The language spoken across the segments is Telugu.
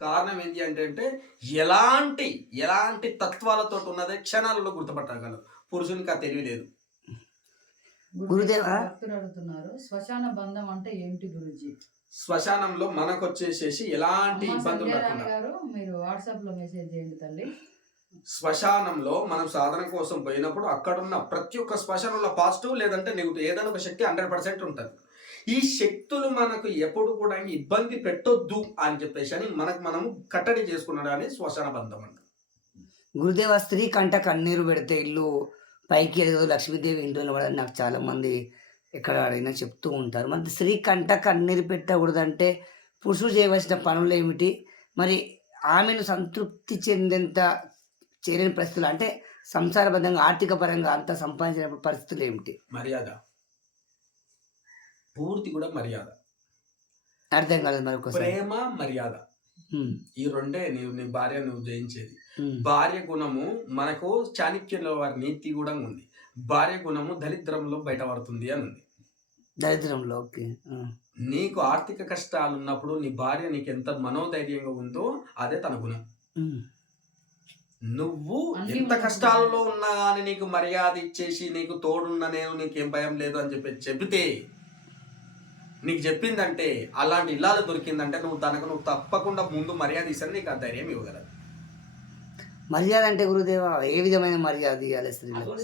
కారణం ఏంటి అంటే ఎలాంటి ఎలాంటి తత్వాలతో ఉన్నదే క్షణాలలో గుర్తుపట్టగలరు. పురుషునికి ఆ తెలివి లేదు. గురుదేవా భక్తులు అడుగుతున్నారు, శ్మశాన బంధం అంటే ఏమిటి గురుజీ? శ్మశానంలో మనకొచ్చేసేసి ఎలాంటి ఇబ్బందులు రాకుండా గారు మీరు వాట్సాప్ లో మెసేజ్ చేయండి తల్లి. శ్మశానంలో మనం సాధన కోసం పోయినప్పుడు అక్కడున్న ప్రతి ఒక్క శ్మశానంలో పాజిటివ్ లేదంటే నెగిటివ్ ఏదైనా ఒక శక్తి 100% ఉంటుంది. ఈ శక్తులు మనకు ఎప్పుడు కూడా ఇబ్బంది పెట్టొద్దు అని చెప్పేసి అని మనము కట్టడి చేసుకున్నాడని శ్మశాన బంధం అంట. గురుదేవ, స్త్రీ కంట కన్నీరు పెడితే ఇల్లు పైకి ఎదగదు, లక్ష్మీదేవి ఇంట్లో పడని నాకు చాలా మంది ఎక్కడ అడిగినా చెప్తూ ఉంటారు. మరి స్త్రీ కంట కన్నీరు పెట్టకూడదంటే పురుషుడు చేయవలసిన పనులు ఏమిటి? మరి ఆమెను సంతృప్తి చెందేంత చేయలేని పరిస్థితులు, అంటే సంసారబద్ధంగా ఆర్థిక పరంగా అంత సంపాదించినప్పుడు పరిస్థితులు ఏమిటి? మర్యాద, పూర్తి కూడా మర్యాద. అర్థం కాలేదు మరొకసారి. ప్రేమ, మర్యాద, ఈ రెండే నీ భార్య నువ్వు జయించేది. భార్య గుణము మనకు చాణక్యుల వారి నీతి కూడా ఉంది. భార్య గుణము దరిద్రంలో బయటపడుతుంది అని ఉంది. దరిద్రంలో, ఓకే. నీకు ఆర్థిక కష్టాలు ఉన్నప్పుడు నీ భార్య నీకు ఎంత మనోధైర్యంగా ఉందో అదే తన గుణం. నువ్వు ఎంత కష్టాలలో ఉన్నా కానీ నీకు మర్యాద ఇచ్చేసి నీకు తోడున్న నేను నీకేం భయం లేదు అని చెబితే నీకు చెప్పిందంటే అలాంటి ఇల్లాలు దొరికిందంటే నువ్వు తప్పకుండా ముందు మర్యాద ఇస్తాను, నీకు ఆ ధైర్యం ఇవ్వగలదు. మర్యాద అంటే గురుదేవ ఏ విధమైన మర్యాద ఇవ్వాలి స్త్రీలకు?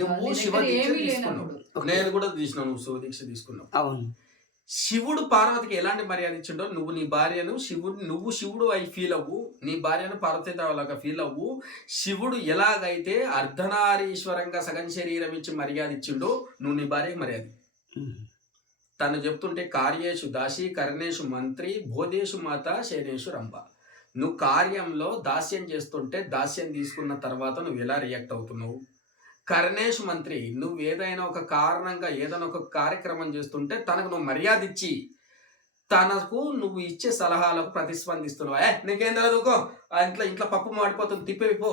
నువ్వు శివ దీక్ష తీసుకున్నావు, నేను కూడా తీసుకున్నావు, నువ్వు శివ దీక్ష తీసుకున్నావు. అవును. శివుడు పార్వతికి ఎలాంటి మర్యాద ఇచ్చిండో నువ్వు నీ భార్యను శివుడు అయి ఫీల్ అవ్వు, నీ భార్యను పార్వతీదేవిలాగా ఫీల్ అవ్వు. శివుడు ఎలాగైతే అర్ధనారీశ్వరంగా సగం శరీరం ఇచ్చి మర్యాద ఇచ్చిండో నువ్వు నీ భార్యకి మర్యాద. తను చెప్తుంటే కార్యేషు దాసి కర్ణేషు మంత్రి బోధేషు మాత శయనేషు రంభ. నువ్వు కార్యంలో దాస్యం చేస్తుంటే దాస్యం తీసుకున్న తర్వాత నువ్వు ఎలా రియాక్ట్ అవుతున్నావు? కర్ణేషు మంత్రి, నువ్వు ఏదైనా ఒక కారణంగా ఏదైనా ఒక కార్యక్రమం చేస్తుంటే తనకు నువ్వు మర్యాద ఇచ్చి తనకు నువ్వు ఇచ్చే సలహాలకు ప్రతిస్పందిస్తున్నావు. నీకేం చదువుకో, ఇంట్లో పప్పు మాడిపోతుంది, తిప్పేపో,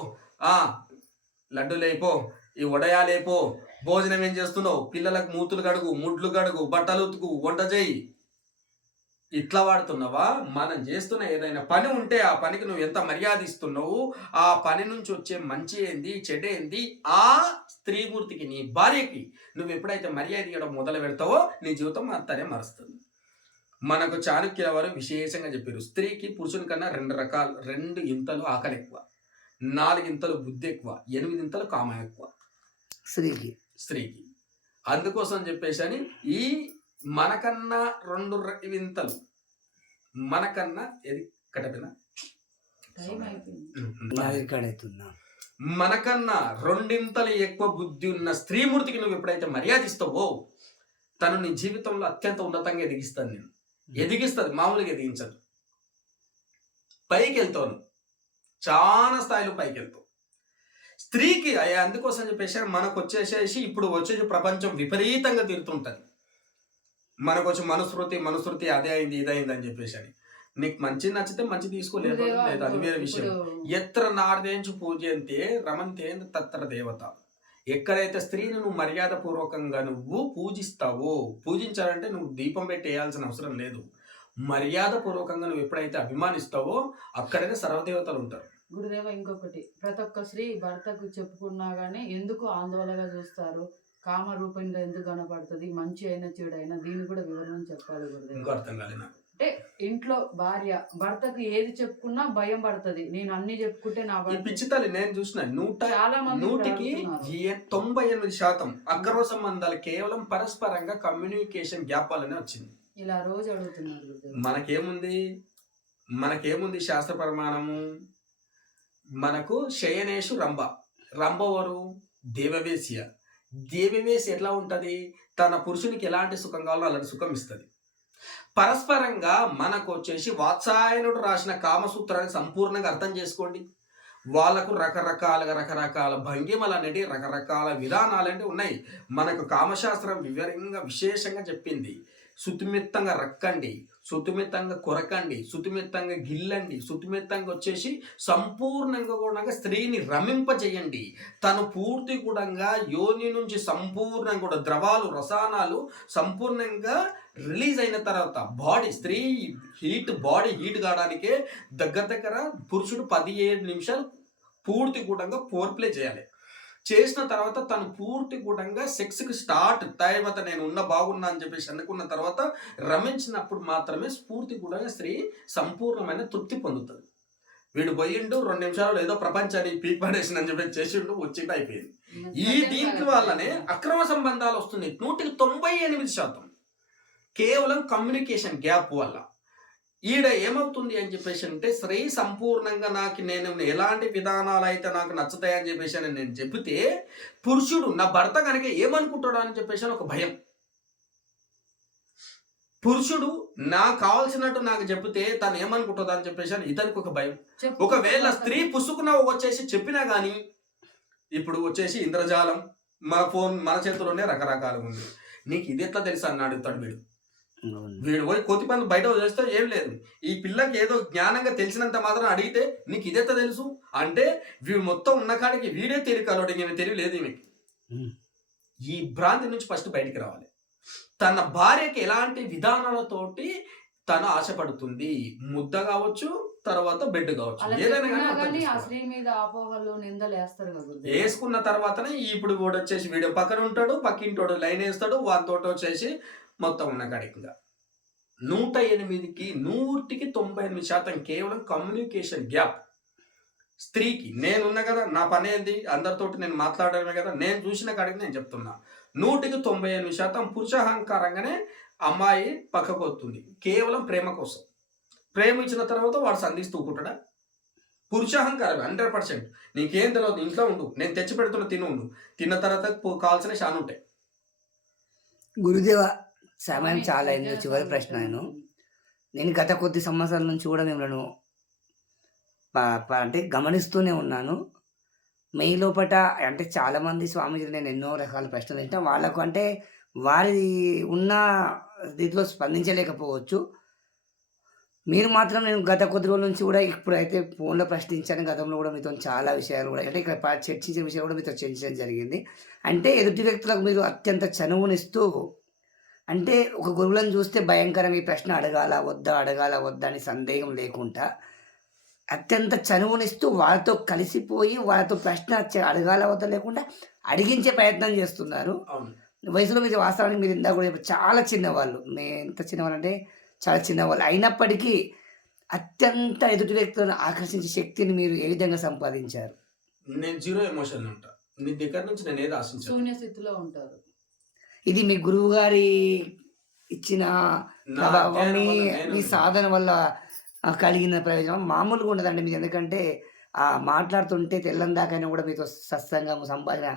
లడ్డూలేపో, ఈ వడయాలేపో, భోజనం ఏం చేస్తున్నావు, పిల్లలకు మూతులు కడుగు, ముడ్లు కడుగు, బట్టలు ఉతుకు, వంట చేయి, ఇట్లా వాడుతున్నావా? మనం చేస్తున్న ఏదైనా పని ఉంటే ఆ పనికి నువ్వు ఎంత మర్యాద ఇస్తున్నావు, ఆ పని నుంచి వచ్చే మంచి ఏంది చెడేంది ఆ స్త్రీమూర్తికి నీ భార్యకి నువ్వు ఎప్పుడైతే మర్యాద ఇవ్వడం మొదలు పెడతావో నీ జీవితం అంతనే మారుస్తుంది. మనకు చాణక్యుల వారు విశేషంగా చెప్పారు, స్త్రీకి పురుషుని కన్నా 2 ఇంతలు ఆకలి ఎక్కువ, 4 ఇంతలు బుద్ధి ఎక్కువ, 8 ఇంతలు కామం ఎక్కువ స్త్రీకి. అందుకోసం చెప్పేసి అని ఈ మనకన్నా 2 వింతలు మనకన్నా ఏది కటపినా మనకన్నా 2 ఇంతలు ఎక్కువ బుద్ధి ఉన్న స్త్రీమూర్తికి నువ్వు ఎప్పుడైతే మర్యాద ఇస్తావో తను నీ జీవితంలో అత్యంత ఉన్నతంగా ఎదిగిస్తాను. నేను ఎదిగిస్తుంది, మామూలుగా ఎదిగించదు. పైకి వెళ్తాను, చాలా స్థాయిలో పైకి వెళ్తావు. స్త్రీకి అందుకోసం చెప్పేసి మనకు వచ్చేసేసి ఇప్పుడు వచ్చేసి ప్రపంచం విపరీతంగా తిరుగుతుంటది. మనకు వచ్చి మనుస్మృతి అదే అయింది ఇదైంది అని చెప్పేసి అని నీకు మంచి నచ్చితే మంచి తీసుకోలేదు, లేదు అది వేరే విషయం. ఎత్ర నార్దేంచు పూజంతే రమంతే తత్ర దేవత. ఎక్కడైతే స్త్రీని నువ్వు మర్యాద పూర్వకంగా నువ్వు పూజిస్తావో, పూజించాలంటే నువ్వు దీపం పెట్టి వేయాల్సిన అవసరం లేదు, మర్యాద పూర్వకంగా నువ్వు ఎప్పుడైతే అభిమానిస్తావో అక్కడనే సర్వదేవతలు ఉంటారు. గురుదేవ, ఇంకొకటి, ప్రతి ఒక్క స్త్రీ భర్తకు చెప్పుకున్నా గానీ ఎందుకు ఆందోళనగా చూస్తారు, కామ రూపంగా ఎందుకు కనపడుతుంది, మంచి అయినా చెడు అయినా, దీన్ని కూడా వివరణ చెప్పాలి గురుదేవ. ఇంకో అర్థం కాలేదు. అంటే ఇంట్లో భార్య భర్తకు ఏది చెప్పుకున్నా భయం పడుతుంది, నేను అన్ని చెప్పుకుంటే నా పిచ్చితల్లి నేను చూసిన 100కి 98% అక్రమ సంబంధాలు కేవలం పరస్పరంగా కమ్యూనికేషన్ గ్యాప్ వల్లనే వచ్చింది. ఇలా రోజు అడుగుతున్నారు. మనకేముంది శాస్త్ర ప్రమాణము? మనకు శయనేషు రంభవరు దేవవేశ్య. దేవవేశ ఎట్లా ఉంటుంది, తన పురుషునికి ఎలాంటి సుఖం కావాలో అలాంటి సుఖం ఇస్తుంది. పరస్పరంగా మనకు వచ్చేసి వాత్సాయనుడు రాసిన కామసూత్రాన్ని సంపూర్ణంగా అర్థం చేసుకోండి. వాళ్ళకు రకరకాల భంగిమలు అనేవి రకరకాల విధానాలు అంటే ఉన్నాయి. మనకు కామశాస్త్రం వివరంగా విశేషంగా చెప్పింది. సుతిమెత్తంగా రక్కండి, సుతిమెత్తంగా కొరకండి, సుతిమెత్తంగా గిల్లండి, సుతిమెత్తంగా వచ్చేసి సంపూర్ణంగా కూడా స్త్రీని రమింపజేయండి. తను పూర్తి కూడా యోని నుంచి సంపూర్ణంగా కూడా ద్రవాలు రసాయనాలు సంపూర్ణంగా రిలీజ్ అయిన తర్వాత స్త్రీ బాడీ హీట్ కావడానికే దగ్గర పురుషుడు 17 నిమిషాలు పూర్తి కూడా ఫోర్ ప్లే చేయాలి. చేసిన తర్వాత తను పూర్తి కూడా సెక్స్కి స్టార్ట్ తర్వాత నేను బాగున్నా అని చెప్పేసి అనుకున్న తర్వాత రమించినప్పుడు మాత్రమే స్ఫూర్తి కూడా స్త్రీ సంపూర్ణమైన తృప్తి పొందుతుంది. వీడు పోయిండు 2 నిమిషాలు ఏదో ప్రపంచాన్ని పీక్ పడేసిన అని చెప్పి చేసిండు, వచ్చిండు, అయిపోయింది. దీంట్లో వల్లనే అక్రమ సంబంధాలు వస్తున్నాయి 98%. కేవలం కమ్యూనికేషన్ గ్యాప్ వల్ల. ఈడ ఏమవుతుంది అని చెప్పేసి అంటే స్త్రీ సంపూర్ణంగా నేను ఎలాంటి విధానాలు అయితే నాకు నచ్చుతాయని చెప్పేసి అని నేను చెబితే పురుషుడు నా భర్త కనుక ఏమనుకుంటాడు అని చెప్పేసి ఒక భయం. పురుషుడు నాకు కావాల్సినట్టు నాకు చెబితే తను ఏమనుకుంటుందా అని చెప్పేసి అని ఇతనికి ఒక భయం. ఒకవేళ స్త్రీ పుసుకున్న వచ్చేసి చెప్పినా కానీ ఇప్పుడు వచ్చేసి ఇంద్రజాలం మన చేతిలోనే రకరకాలు ఉంది. నీకు ఇది ఎట్లా తెలుసు అని అడుగుతాడు వీడు పోయి కోతి పనులు బయట చేస్తే ఏం లేదు. ఈ పిల్లకి ఏదో జ్ఞానంగా తెలిసినంత మాత్రం అడిగితే నీకు ఇదెంత తెలుసు అంటే వీడు మొత్తం ఉన్న కాడికి వీడే తెలియకలోడు, ఇంకేమి తెలియలేదు ఈమెకి. ఈ భ్రాంతి నుంచి ఫస్ట్ బయటికి రావాలి. తన భార్యకి ఎలాంటి విధానాలతోటి తను ఆశపడుతుంది, ముద్ద కావచ్చు, తర్వాత బెడ్ కావచ్చు, ఏదైనా వేసుకున్న తర్వాతనే ఇప్పుడు కూడా వచ్చేసి వీడియో పక్కన ఉంటాడు, పక్కింటోడు లైన్ వేస్తాడు, వాటితో వచ్చేసి మొత్తం ఉన్న కాడికిగా 108కి 198% కేవలం కమ్యూనికేషన్ గ్యాప్. స్త్రీకి నేనున్నా కదా, నా పని ఏంది, అందరితోటి నేను మాట్లాడమే కదా, నేను చూసిన కాడికి నేను చెప్తున్నా 100% పురుషాహంకారంగానే అమ్మాయి పక్కకు వస్తుంది. కేవలం ప్రేమ కోసం. ప్రేమ ఇచ్చిన తర్వాత వాడు సంధిస్తూ ఉంటాడా? పురుషాహంకారం 100%. నీకేం తెలియదు, ఇంట్లో ఉండు, నేను తెచ్చి పెడుతున్న ఉండు, తిన్న తర్వాత కావాల్సిన షాన్ ఉంటాయి. గురుదేవ, సమయం చాలా అయింది. చివరి ప్రశ్న. నేను గత కొద్ది సంవత్సరాల నుంచి కూడా మిమ్మల్ని అంటే గమనిస్తూనే ఉన్నాను. మీ లోపట అంటే చాలామంది స్వామీజీలు నేను ఎన్నో రకాల ప్రశ్నలు తింటాను. వాళ్ళకు అంటే వారి ఉన్న రీతిలో స్పందించలేకపోవచ్చు. మీరు మాత్రం నేను గత కొద్ది రోజుల నుంచి కూడా ఇప్పుడైతే ఫోన్లో ప్రశ్నించాను. గతంలో కూడా మీతో చాలా విషయాలు కూడా అంటే ఇక్కడ చర్చించిన విషయాలు కూడా మీతో చర్చించడం జరిగింది. అంటే ఎదుటి వ్యక్తులకు మీరు అత్యంత చనువునిస్తూ, అంటే ఒక గురువులను చూస్తే భయంకరంగా ఈ ప్రశ్న అడగాల వద్దా అని సందేహం లేకుండా అత్యంత చనువునిస్తూ వాళ్ళతో కలిసిపోయి వాళ్ళతో ప్రశ్న అడగాల వద్ద లేకుండా అడిగించే ప్రయత్నం చేస్తున్నారు. వయసులో మీరు వాస్తవానికి మీరు ఇందాక కూడా చాలా చిన్నవాళ్ళు. ఎంత చిన్నవాళ్ళు అంటే చాలా చిన్నవాళ్ళు అయినప్పటికీ అత్యంత ఎదుటి వ్యక్తులను ఆకర్షించే శక్తిని మీరు ఏ విధంగా సంపాదించారు? నేను 0 ఎమోషన్ ఉంటా. నీ దగ్గర నుంచి నేను ఏది ఆశించాను. శూన్య స్థితిలో ఉంటారు. ఇది మీ గురువు గారి ఇచ్చిన ప్రభావం, మీ సాధన వల్ల కలిగిన ప్రయోజనం మామూలుగా ఉండదండి మీరు. ఎందుకంటే మాట్లాడుతుంటే తెల్లం దాకైనా కూడా మీతో సత్సంగం సంపాదన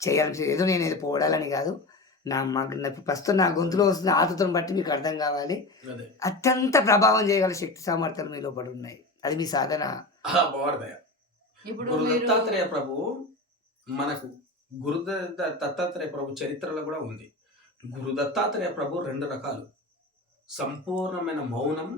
చేయాలని, ఏదో నేను ఏదో పోవడాలని కాదు, ప్రస్తుతం నా గొంతులో వస్తున్న ఆతృతను బట్టి మీకు అర్థం కావాలి. అత్యంత ప్రభావం చేయగల శక్తి సామర్థ్యాలు మీలో పడి ఉన్నాయి. అది మీ సాధన. ఇప్పుడు దత్తాత్రేయ ప్రభు మనకు దత్తాత్రేయ ప్రభు చరిత్రలో కూడా ఉంది. గురు దత్తాత్రేయ ప్రభు 2 రకాలు: సంపూర్ణమైన మౌనం,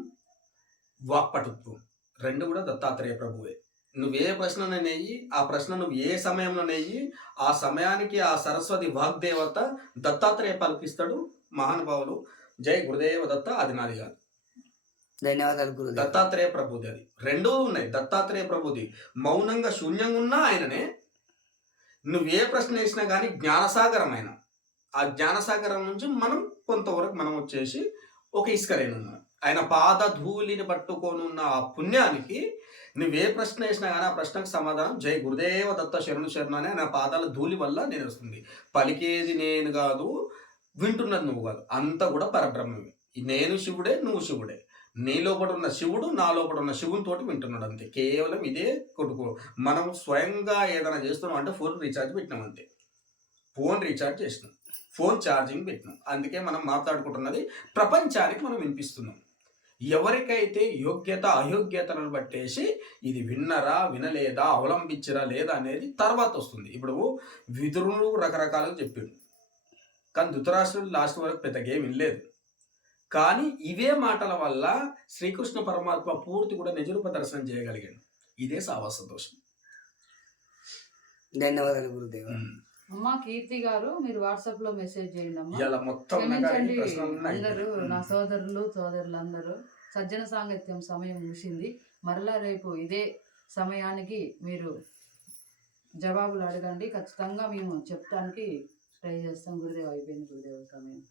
వాక్పటుత్వం. 2 కూడా దత్తాత్రేయ ప్రభువే. నువ్వే ప్రశ్న నెయ్యి, ఆ ప్రశ్న నువ్వు ఏ సమయంలో నెయ్యి, ఆ సమయానికి ఆ సరస్వతి వాగ్దేవత దత్తాత్రేయ పలికిస్తాడు. మహానుభావులు జై గురుదేవ దత్త, అది నాది కాదు. ధన్యవాదాలు గురు. దత్తాత్రేయ ప్రభుది అది. 2 ఉన్నాయి. దత్తాత్రేయ ప్రభుది మౌనంగా శూన్యంగా ఉన్నా ఆయననే. నువ్వే ప్రశ్న వేసినా కానీ జ్ఞానసాగరమైన ఆ జ్ఞానసాగరం నుంచి మనం కొంతవరకు మనం వచ్చేసి ఒక ఇసుకరేను ఆయన పాద ధూళిని పట్టుకోనున్న ఆ పుణ్యానికి నువ్వే ప్రశ్న వేసినా కానీ ఆ ప్రశ్నకు సమాధానం జై గురుదేవ దత్త శరణు శరణు అని ఆయన పాదాల ధూళి వల్ల నేను వస్తుంది. పలికేది నేను కాదు, వింటున్నది నువ్వు కాదు, అంతా కూడా పరబ్రహ్మమే. నేను శివుడే, నువ్వు శివుడే. నీ లోపల ఉన్న శివుడు నా లోపల ఉన్న శివుని తోటి వింటున్నాడు అంతే. కేవలం ఇదే కొట్టుకో. మనం స్వయంగా ఏదైనా చేస్తున్నాం అంటే ఫోన్ రీఛార్జ్ పెట్టినాం అంతే. ఫోన్ రీఛార్జ్ చేసినాం, ఫోన్ ఛార్జింగ్ పెట్టినాం. అందుకే మనం మాట్లాడుకుంటున్నది ప్రపంచానికి మనం వినిపిస్తున్నాం. ఎవరికైతే యోగ్యత అయోగ్యతలను బట్టేసి ఇది విన్నరా వినలేదా అవలంబించరా లేదా అనేది తర్వాత వస్తుంది. ఇప్పుడు విదురుడు రకరకాలుగా చెప్పిండు, కానీ ధృతరాష్ట్రుడు లాస్ట్ వరకు పెద్దగా ఏం వినలేదు. కానీ ఇవే మాటల వల్ల శ్రీకృష్ణ పరమాత్మ పూర్తి కూడా నిజరూప దర్శనం చేయగలిగాడు. ఇదే సావాస దోషం. ధన్యవాదాలు గురుదేవ. అమ్మ కీర్తి గారు, మీరు వాట్సాప్ లో మెసేజ్ చేయండి అమ్మా. ఇలా మొత్తం క్షమించండి ప్రశ్నలు ఉన్నాయి. అందరూ, నా సోదరులందరూ. సజ్జన సాంగత్యం సమయం ముగిసింది. మరలా రేపు ఇదే సమయానికి మీరు జవాబులు అడగండి, ఖచ్చితంగా మేము చెప్తానికి ట్రై చేస్తాం. గురుదేవ్ అయిపోయింది, గురుదేవ సమయం.